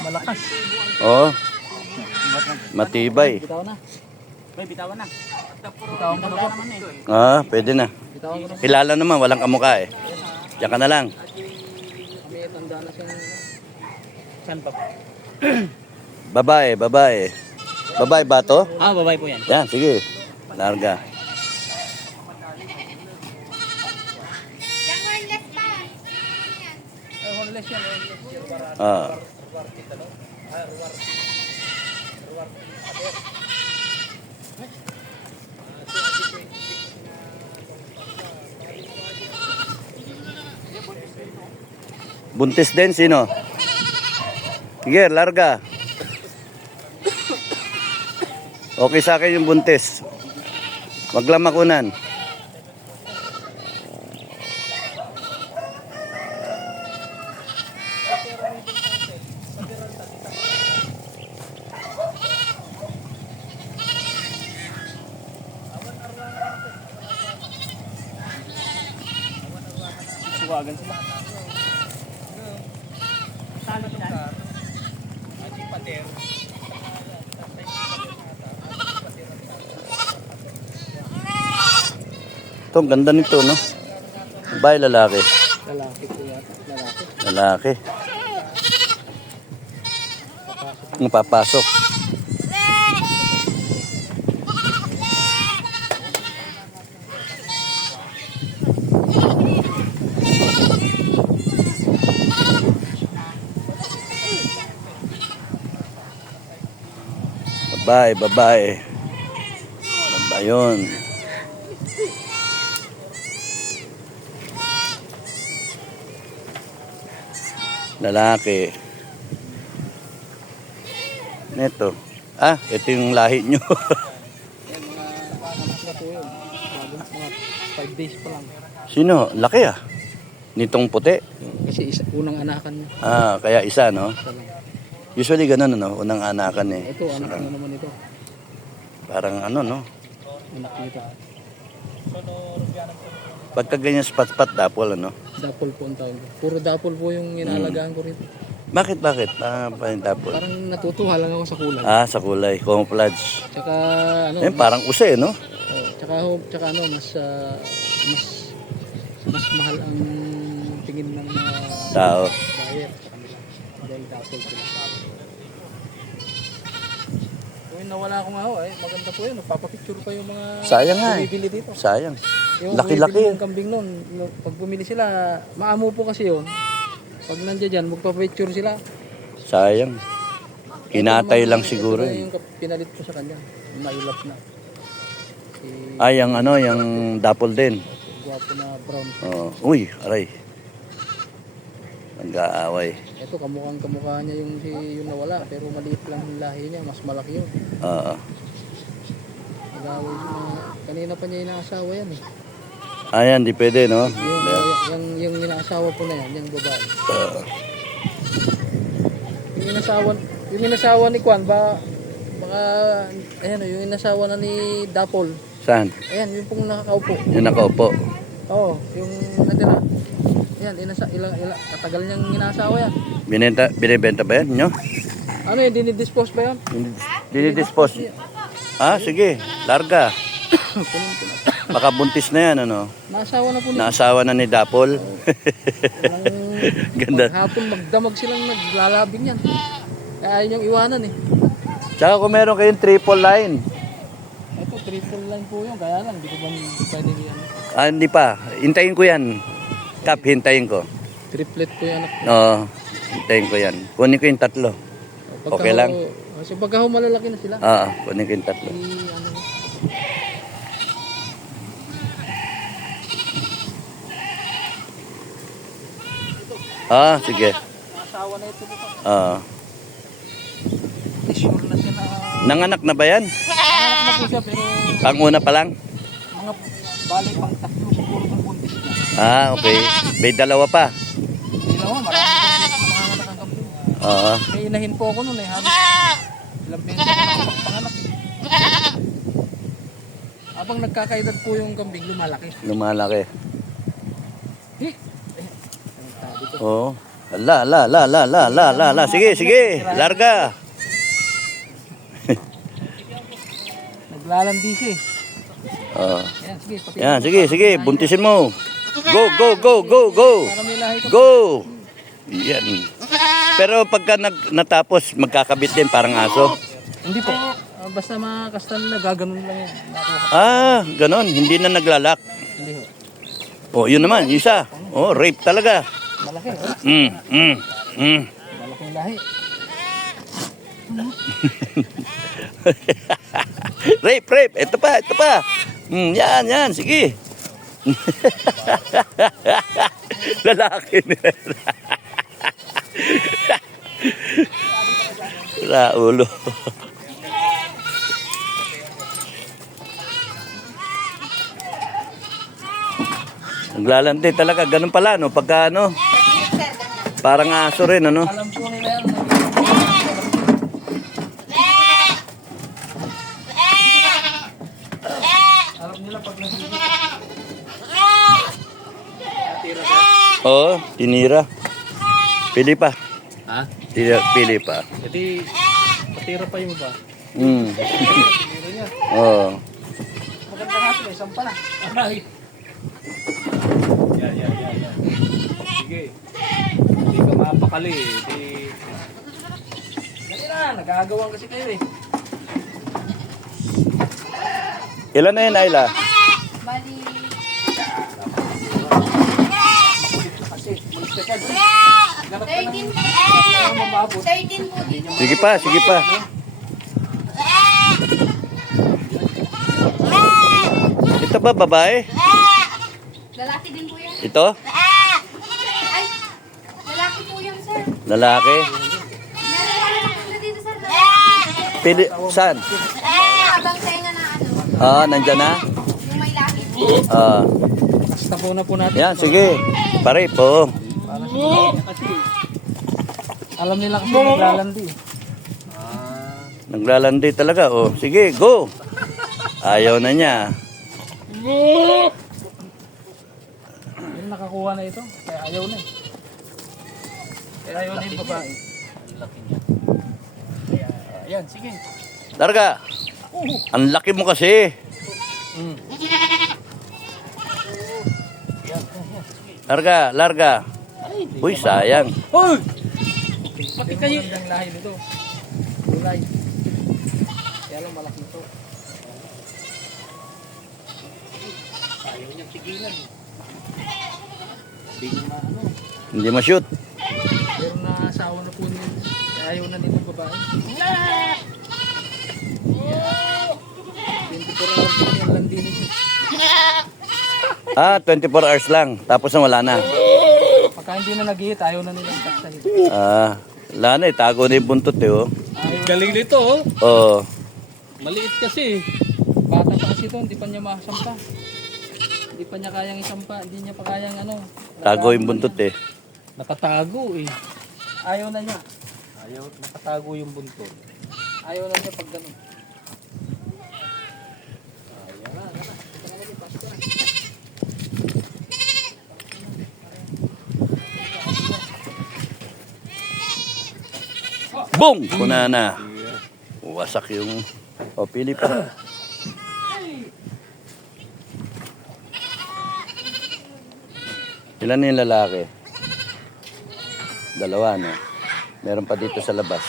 Malakas. Oo. Matibay. Bitawan na. May bitawan na. Bitawan ko na po. Ah, pwede na. Bitawan ko na po. Kilala naman, walang kamukha eh. Diyan ka na lang. May tanda na siya. Saan pa? Babae, babae. Babae ba to? Ah, babae po yan. Yan, sige. Larga. Ay, hornless yan. Ah. Buntis din, sino? Sige, larga. Okay sa akin yung buntis. Wag lang makunan. Suwagan sila. Ito, ang ganda nito, no? Babae, lalaki. Lalaki po yata. Lalaki. Lalaki. Ang papasok. Babae, babae. Babae yun. Lalaki. Neto. Ah, ito yung lahi nyo. Yan, mga anak na po yun. Mga 5 days pa lang. Sino? Laki ah. Nitong puti. Kasi unang anakan niya. Ah, kaya isa, no? Isa lang. Usually ganun, no? Unang anakan eh. Ito, anak na naman ito. Parang ano, no? Anak nito. Pagka ganyan spot-spot, dapol, ano? Dapol po ang tawag ko. Puro dapol po yung inalagaan ko rito. Bakit? Ah, parang dapol. Parang natutuwa lang ako sa kulay. Ah, sa kulay. Camouflage. Tsaka ano, Eh, parang use, no? tsaka ano, mas mahal ang tingin ng mga Tao. buyer sa kanila. Dahil dapol sila. Kung nawala ko nga ho, maganda po yun. Nagpapapicture pa yung mga Sayang nga eh. bumibili dito. Sayang. Yung Laki-laki. bumibili ng kambing nun, pag bumili sila, maamo po kasi yun. Pag nandiyan dyan, magpapicture sila. Sayang. Kinatay lang siguro Ito na eh. yung pinalit ko sa kanya. Mailap na. Si Ah, yung ano, yung dapol din. gwapo na brown. Oh. Uy, aray. Nag-aaway. Ito, kamukha niya yung nawala. Pero maliit lang yung lahi niya. Mas malaki yun. Oo. Nag-away kanina pa niya inaasawa yan eh. Ayan, di pwede, no? Yung inaasawa po na yan, yung babae. Yung inasawa ni Kwan, baka, ayan o, yung inasawa na ni Dapol. Saan? Ayan, yung pong nakakaupo. Yung nakaupo. Oo, yung natira. Ayan, katagal niyang inasawa yan. Binibenta ba yan, nyo? Ano yun, dinidispose ba yan? Dinidispose. Ah, sige. Larga. Kunin ko na. Baka buntis na yan, ano? Naasawa na po niya. Naasawa na ni Dapol. Ganda. Hapon magdamag silang naglalabing yan. Kaya ayaw niyang iwanan eh. Tsaka kung meron kayong triple line. Ito, triple line po yun. Kaya lang, hindi ko ba pwede yan. Ah, hindi pa. Hintayin ko yan. Kap, hintayin ko. Triplet po yan. Oo. Hintayin ko yan. Kunin ko yung tatlo. Okay lang? Kasi pagka malalaki na sila. Oo, kunin ko yung tatlo. Ano, Ah, sige. asawa na ito po. Oo. Sure na siya na. Nanganak na ba yan? Anak na po siya pero Panguna pa lang? mga balik pang tatlo siguro ng buntis na. Ah, okay. May dalawa pa. Hindi naman, marami po mga nakakambing. Oo. May inahin po ako noon eh. Halos ilang beses ako nakapagpanganak eh. Habang nagkakaedad po yung kambing, lumalaki. Lumalaki. Eh, tabi ko. Oo. Ala, ala, ala, ala, ala, ala, ala, ala. Sige, sige. Larga. Naglalandi siya eh. Oh. Yan, sige. Pati Yan, sige, sige. Buntisin mo. Go, go, go, go, go. Para may lahi ka. Go. Yan. Pero pagka natapos, magkakabit din parang aso. Hindi po. Basta mga kastan na gaganon lang yan. Nakuha. Ah, ganon. Hindi na naglalak. Hindi ho. Oh, yun naman. Isa. Oh, rape talaga. Malaki. Oh. Malaking lahi. Rape, rape. Ito pa, ito pa. Yan, yan. Sige. Lalaki na. Raulo. Naglalandi talaga. Ganun pala, no? Pagka, ano, parang aso rin, ano? Alam po nila yan. Alam nila pag nahihigit. Oo, tinira. Pili pa. Ha? Pili pa. Jadi, patira pa yung ba? Mm. Patira niya. Oo. Maganda nga sila, isang pa na. Aray. Yan. Sige. Hindi ka mapakali eh. Dali na, nagagawang kasi kayo eh. Ilan na yun, Ayla? Bali, Kasi, mag-second. Ganap ka 13 ng po. mamabot. 13 po dito. Sige pa, sige pa. Ito ba, babae? Lalaki din po yan. Ito? Ay, lalaki po yan, sir. Lalaki? Meron naman po dito, sir. Pili, saan? Habang tenga na ano, Ah, nandyan na? yung may lahi po. Ah, Kasta po na po natin. yan, sige. Pare po. Para sa kasi alam nila kasi naglalandi. Naglalandi talaga. Oh, sige, go. Ayaw na niya. Yung nakakuha na ito, kaya ayaw na eh. Kaya ayaw na yung babae. Ang laki niya. Kaya, ayan, sige. Larga. Ang laki mo kasi. Mm. Larga, larga. Uy, sayang. Hoy! Pati kayo. Ang lahi nito. Kulay. Kaya lang malaki ito. Ayaw niyang tigilan. Hindi niya maano. Hindi ma-shoot. Pero naasawa na po niya. Kaya ayaw na nito babae. 24 hours na yan lang din ito. Ah, 24 hours lang. Tapos na wala na. Pagka hindi na nag-hit, ayaw na nilang taksahin. Ah, wala na eh. Tago na yung buntot eh. Oh. Galing nito oh. Oo. Maliit kasi. Bata pa kasi ito, hindi pa niya masampa. Hindi pa niya kayang isampa, hindi niya pa kayang ano. Tago yung buntot eh. Nakatago eh. Ayaw na niya. Ayaw, nakatago yung buntot. Ayaw na niya pag ganun. Ayaw na. Ito na lagi, pasto na. Boom! Kuna na. Wasak yung... O, pili pa. Ilan na yung lalaki? Dalawa, no? Meron pa dito sa labas.